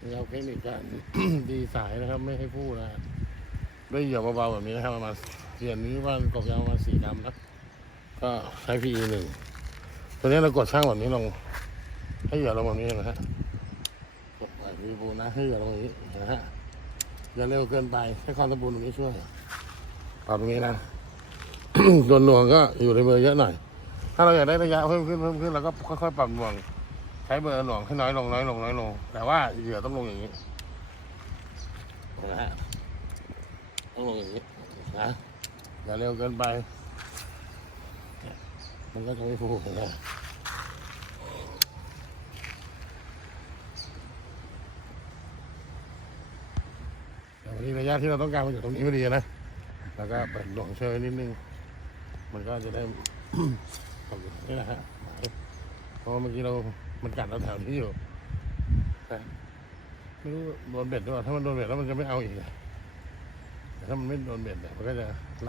เอาเทคนิคการ ดีสายนะครับ ไม่ให้พูดนะด้วยเหยื่อเบาๆแบบนี้นะครับประมาณเหยื่อนี้ว่ากบยาวประมาณสี่กรัมนะก็ใช้ PE หนึ่งตัวนี้เรากดช่างแบบนี้ลง ให้เหยื่อลงแบบนี้นะฮะกดไปวีบูนะให้เหยื่อลงอย่างนี้นะฮะอย่าเร็วเกินไปให้ความสมบูรณ์ตรงนี้ช่วยปรับตรงนี้นะโดนหน่วงก็อยู่ในเบอร์เยอะหน่อย ถ้าเราอยากได้ระยะเพิ่มขึ้นเพิ่มขึ้นเราก็ค่อยๆปรับหน่วง ช้เบอร์หน่วงให้น้อยลงน้อยลงน้อยลง แต่ว่าเหยื่อต้องลงอย่างนี้นะฮะต้องลงอย่างนี้นะอย่าเร็วเกินไป มันก็จะไม่ฟูนะแต่วันนี้ระยะที่เราต้องการมันอยู่ตรงนี้พอดีนะ แล้วก็เปิดหลวงเชยนิดนึง มันก็จะได้ตรงนี่นะฮะเพราะว่าเมื่อกี้เรา มันกัดเราแถวนี้อยู่แต่ไม่รู้โดนเบ็ดด้วยถ้ามันโดนเบ็ดแล้วมันจะไม่เอาอีกอะแต่ถ้ามันไม่โดนเบ็ดเนี่ยมันก็จะไล่